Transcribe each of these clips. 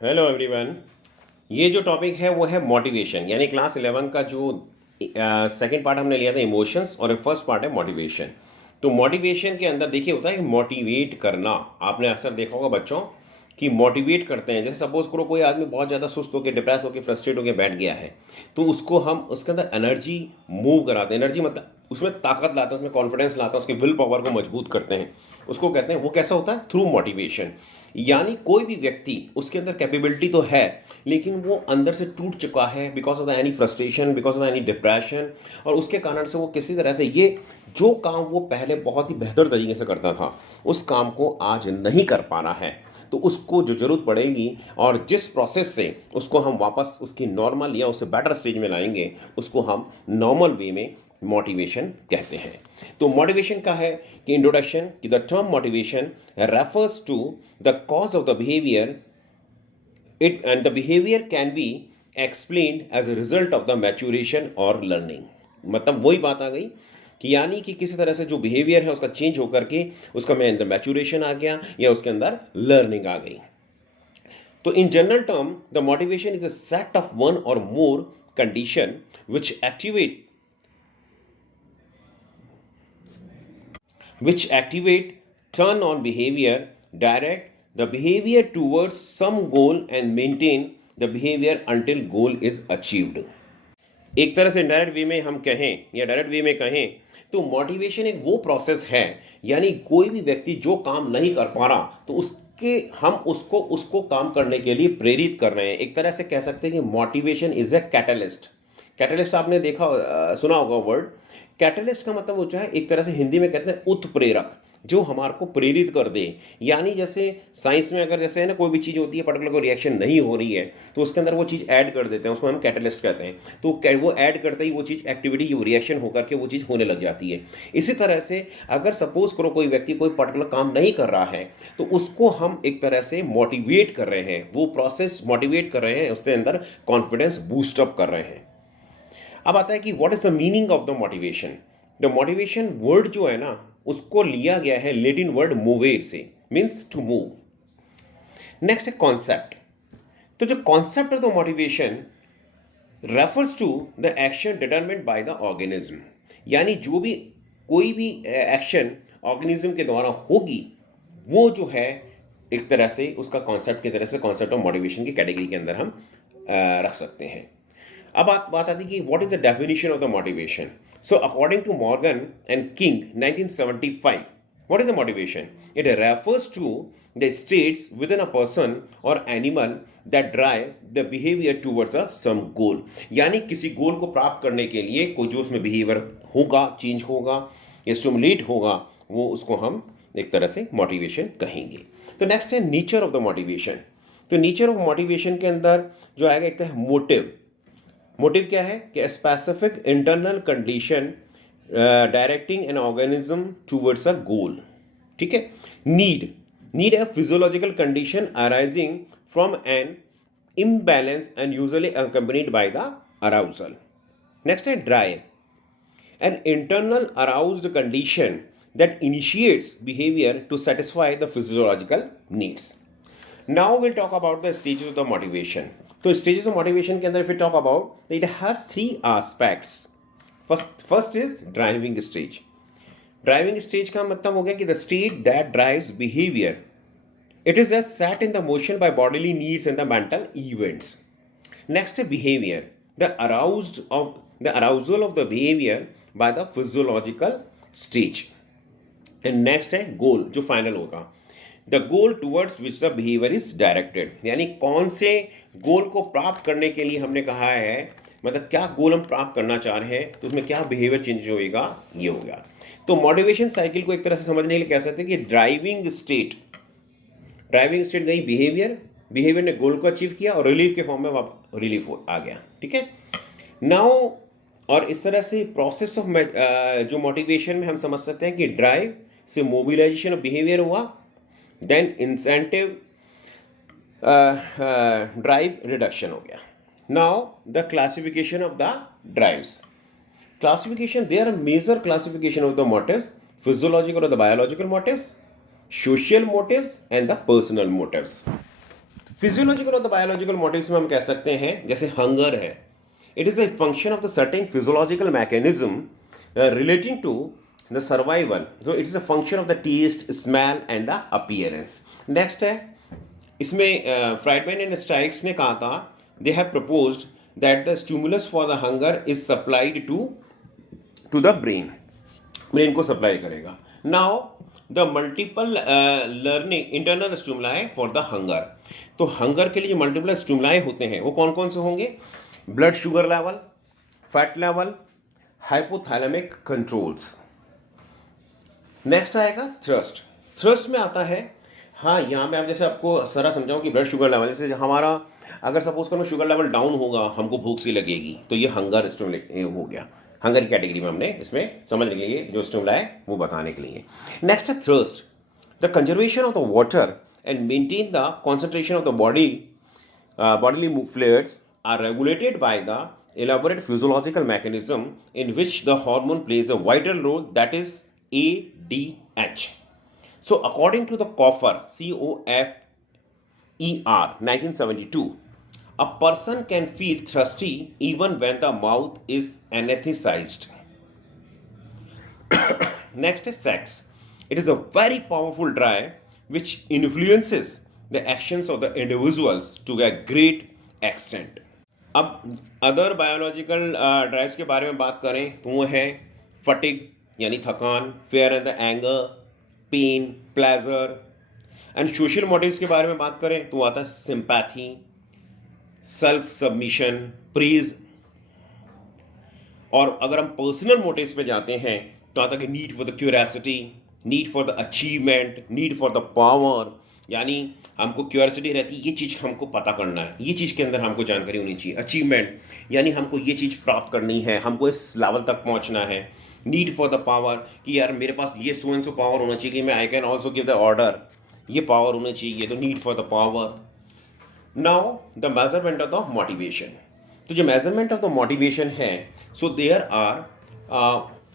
Hello everyone. ये जो topic है वो है मोटिवेशन, यानी क्लास 11 का जो सेकंड पार्ट हमने लिया था इमोशंस, और फर्स्ट पार्ट है मोटिवेशन। तो मोटिवेशन के अंदर देखिए होता है कि मोटिवेट करना। आपने अक्सर देखा होगा बच्चों कि मोटिवेट करते हैं। जैसे सपोज करो कोई आदमी बहुत ज़्यादा सुस्त होकर, डिप्रेस होकर, फ्रस्ट्रेट होकर बैठ गया है, तो उसको हम उसके अंदर एनर्जी मूव कराते हैं। एनर्जी मतलब उसमें ताकत लाते हैं, उसमें कॉन्फिडेंस लाता है, उसके विल पावर को मजबूत करते हैं। उसको कहते हैं, वो कैसा होता है? Through motivation. यानी कोई भी व्यक्ति, उसके अंदर कैपेबिलिटी तो है, लेकिन वो अंदर से टूट चुका है because of the any frustration, because of any depression, और उसके कारण से वो किसी तरह से ये जो काम वो पहले बहुत ही बेहतर तरीके से करता था, उस काम को आज नहीं कर पा रहा है। तो उसको जो ज़रूरत पड़ेगी, और जिस प्रोसेस से उसको हम वापस उसकी नॉर्मल या उससे बेटर स्टेज में लाएंगे, उसको हम नॉर्मल वे में मोटिवेशन कहते हैं। तो मोटिवेशन का है कि इंट्रोडक्शन कि the term motivation refers to the cause of the behaviour it and the behavior can be explained as a result of the maturation or learning। मतलब वही बात आ गई कि यानी कि किसी तरह से जो बिहेवियर है उसका चेंज होकर के उसका में अंदर मैचुरेशन आ गया या उसके अंदर लर्निंग आ गई। तो in general term the motivation is a set of one और मोर condition which activate turn on behavior, direct the behavior towards some goal and maintain the behavior until goal is achieved। एक तरह से indirect way में हम कहें या direct way में कहें तो मोटिवेशन एक वो प्रोसेस है, यानी कोई भी व्यक्ति जो काम नहीं कर पा रहा तो उसके हम उसको उसको काम करने के लिए प्रेरित कर रहे हैं। एक तरह से कह सकते हैं कि motivation is a catalyst. Catalyst आपने देखा सुना होगा वर्ड। कैटलिस्ट का मतलब होता है, एक तरह से हिंदी में कहते हैं उत्प्रेरक, जो हमारे को प्रेरित कर दे। यानी जैसे साइंस में अगर जैसे है ना कोई भी चीज़ होती है, पर्टिकुलर कोई रिएक्शन नहीं हो रही है तो उसके अंदर वो चीज़ ऐड कर देते हैं, उसको हम कैटलिस्ट कहते हैं। तो वो ऐड करते ही वो चीज़ एक्टिविटी, वो रिएक्शन होकर के वो चीज़ होने लग जाती है। इसी तरह से अगर सपोज करो कोई व्यक्ति कोई पर्टिकुलर काम नहीं कर रहा है तो उसको हम एक तरह से मोटिवेट कर रहे हैं, वो प्रोसेस मोटिवेट कर रहे हैं, उसके अंदर कॉन्फिडेंस बूस्टअप कर रहे हैं। अब आता है कि what is the meaning of the motivation. The motivation word जो है ना उसको लिया गया है लेटिन वर्ड मूवेर से, मीन्स टू मूव। नेक्स्ट है कॉन्सेप्ट। तो जो concept of the motivation refers to the action determined by the organism. यानी जो भी कोई भी एक्शन ऑर्गेनिज्म के द्वारा होगी वो जो है एक तरह से उसका कॉन्सेप्ट की तरह से कॉन्सेप्ट ऑफ मोटिवेशन की कैटेगरी के अंदर हम रख सकते हैं। अब बात आती है कि what is the definition of the motivation. So according to Morgan and King 1975, what is the motivation? It refers to the states within a person or animal that drive the behavior towards a some goal। यानी किसी गोल को प्राप्त करने के लिए कोई जो उसमें बिहेवियर होगा, चेंज होगा या स्टिमुलेट होगा, वो उसको हम एक तरह से मोटिवेशन कहेंगे। तो नेक्स्ट है नेचर ऑफ द मोटिवेशन। तो नेचर ऑफ मोटिवेशन के अंदर जो आएगा एक तो है मोटिव। मोटिव क्या है कि specific internal condition directing an organism towards a goal. ठीक है। नीड है physiological condition arising from an imbalance and usually accompanied by the arousal. Next है drive, an internal aroused condition that initiates behavior to satisfy the physiological needs। Now we'll talk about the stages of the motivation। तो stages of motivation के अंदर if we talk about it has three aspects। first is driving stage। Driving stage का मतलब हो गया कि the state that drives behaviour, it is just set in the motion by bodily needs and the mental events. Next है behaviour, the arousal of the behaviour by the physiological stage. And next है goal, जो final होगा, the goal towards which the behaviour is directed. यानी कौन से गोल को प्राप्त करने के लिए हमने कहा है, मतलब क्या गोल हम प्राप्त करना चाह रहे हैं, तो उसमें क्या बिहेवियर चेंज होएगा, ये होगा। तो मोटिवेशन साइकिल को एक तरह से समझने के लिए कह सकते हैं कि ड्राइविंग स्टेट गई बिहेवियर ने गोल को अचीव किया और रिलीफ के फॉर्म में रिलीफ आ गया। ठीक है। नाउ और इस तरह से प्रोसेस ऑफ जो मोटिवेशन में हम समझ सकते हैं कि ड्राइव से मोबिलाइजेशन ऑफ बिहेवियर हुआ, देन इंसेंटिव ड्राइव रिडक्शन हो गया। Now the classification of the drives. Classification, there are major classification of the motives: physiological or the biological motives, social motives, and the personal motives। Physiological और the biological motives में हम कह सकते हैं जैसे hunger है, it is a function of the certain physiological mechanism relating to the survival, so it is a function of the taste, smell and the appearance. Next है इसमें फ्राइडमैन एंड स्टाइक्स ने कहा था they have proposed that the stimulus for the hunger is supplied to the brain को supply करेगा. Now the multiple learning internal stimuli for the hunger. तो hunger के लिए जो मल्टीपल स्टिमुलाई होते हैं वो कौन कौन से होंगे? Blood sugar level, fat level, hypothalamic controls. Next आएगा थ्रस्ट. थ्रस्ट में आता है, हाँ यहाँ पे आप जैसे आपको सारा समझाऊँ कि ब्लड शुगर लेवल, जैसे हमारा अगर सपोज करो शुगर लेवल डाउन होगा हमको भूख सी लगेगी, तो ये हंगर स्टिमुलाई हो गया. हंगर की कैटेगरी में हमने इसमें समझ लिए जो स्टिमुलाई है वो बताने के लिए. नेक्स्ट है thrust. The conservation of the water and maintain the concentration of the bodily fluids are regulated by the elaborate physiological mechanism in which the hormone plays a vital role, that is ADH. So according to the Coffer, COFER 1972, a person can feel thirsty even when the mouth is anesthetized. Next is sex. It is a very powerful drive which influences the actions of the individuals to a great extent. अब other biological drives के बारे में बात करें तो वो है fatigue यानी थकान, fear and the anger, pain, pleasure. And social motives के बारे में बात करें तो आता है सिंपैथी, सेल्फ सबमिशन, प्रीज. और अगर हम पर्सनल मोटिव्स पे जाते हैं तो आता है कि need for the curiosity, need for the achievement, need for the power. यानी हमको क्यूरियोसिटी रहती है, ये चीज़ हमको पता करना है, ये चीज़ के अंदर हमको जानकारी होनी चाहिए. अचीवमेंट यानी हमको ये चीज़ प्राप्त करनी है, हमको इस लेवल तक पहुंचना है. नीड फॉर द पावर कि यार मेरे पास ये सो एंड सो पावर होना चाहिए कि मैं I can also give the order, ये पावर होना चाहिए, तो need for the power. Now the measurement of the motivation. तो जो मेजरमेंट ऑफ द मोटिवेशन है, so there are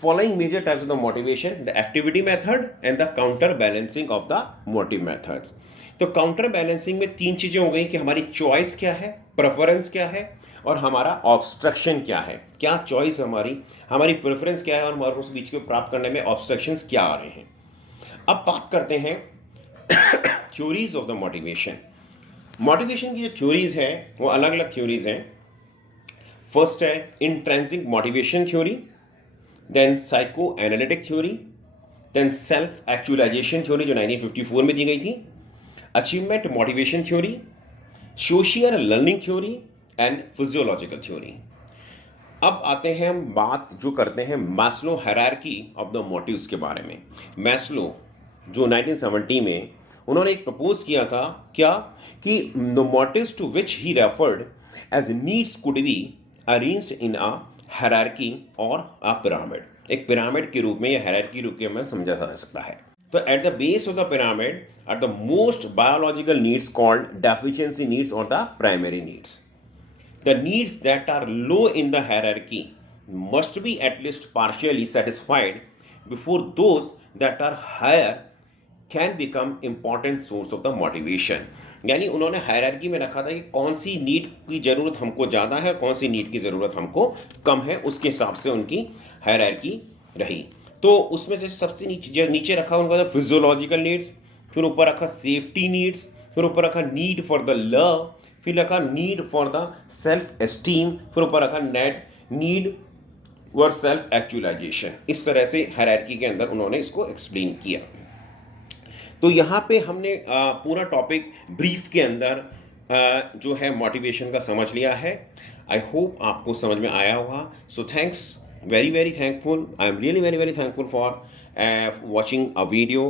following major types of the motivation: the activity method and the counter balancing of the motive methods. तो counter balancing में तीन चीज़ें हो गई कि हमारी चॉइस क्या है, प्रेफरेंस क्या है और हमारा ऑब्स्ट्रक्शन क्या है. क्या चॉइस हमारी प्रेफरेंस क्या है और हमारे उस बीच को प्राप्त करने में ऑब्स्ट्रक्शंस क्या आ रहे हैं. अब बात करते हैं theories of the motivation. Motivation की जो थ्योरीज हैं वो अलग अलग थ्योरीज हैं. फर्स्ट है intrinsic motivation theory, then psychoanalytic theory, then self actualization theory जो 1954 में दी गई थी, achievement motivation theory, social learning theory and physiological theory. अब आते हैं हम बात जो करते हैं Maslow hierarchy of the motives के बारे में. मैस्लो जो 1970 में उन्होंने एक प्रपोज किया था क्या कि the motives to which he referred as needs could be arranged in a hierarchy और अ पिरामिड. एक पिरामिड के रूप में या हायरार्की रूप में समझा जा सकता है. तो at the base of the pyramid are the most biological needs called deficiency needs और the primary needs. The needs that are low in the hierarchy must be at least partially satisfied before those that are higher can become important source of the motivation. यानी उन्होंने hierarchy में रखा था कि कौन सी need की ज़रूरत हमको ज़्यादा है, कौन सी नीड की ज़रूरत हमको कम है, उसके हिसाब से उनकी हायरार्की रही. तो उसमें से सबसे नीचे रखा उनका फिजियोलॉजिकल नीड्स, फिर ऊपर रखा सेफ्टी नीड्स, फिर ऊपर रखा नीड फॉर द लव, फिर रखा need for the self esteem, फिर ऊपर रखा नीड फॉर सेल्फ एक्चुअलाइजेशन. इस तरह से हायरार्की के अंदर उन्होंने इसको एक्सप्लेन किया. तो यहाँ पे हमने पूरा टॉपिक ब्रीफ के अंदर जो है मोटिवेशन का समझ लिया है. आई होप आपको समझ में आया होगा. So thanks, very very thankful. I am really very very thankful for watching a video.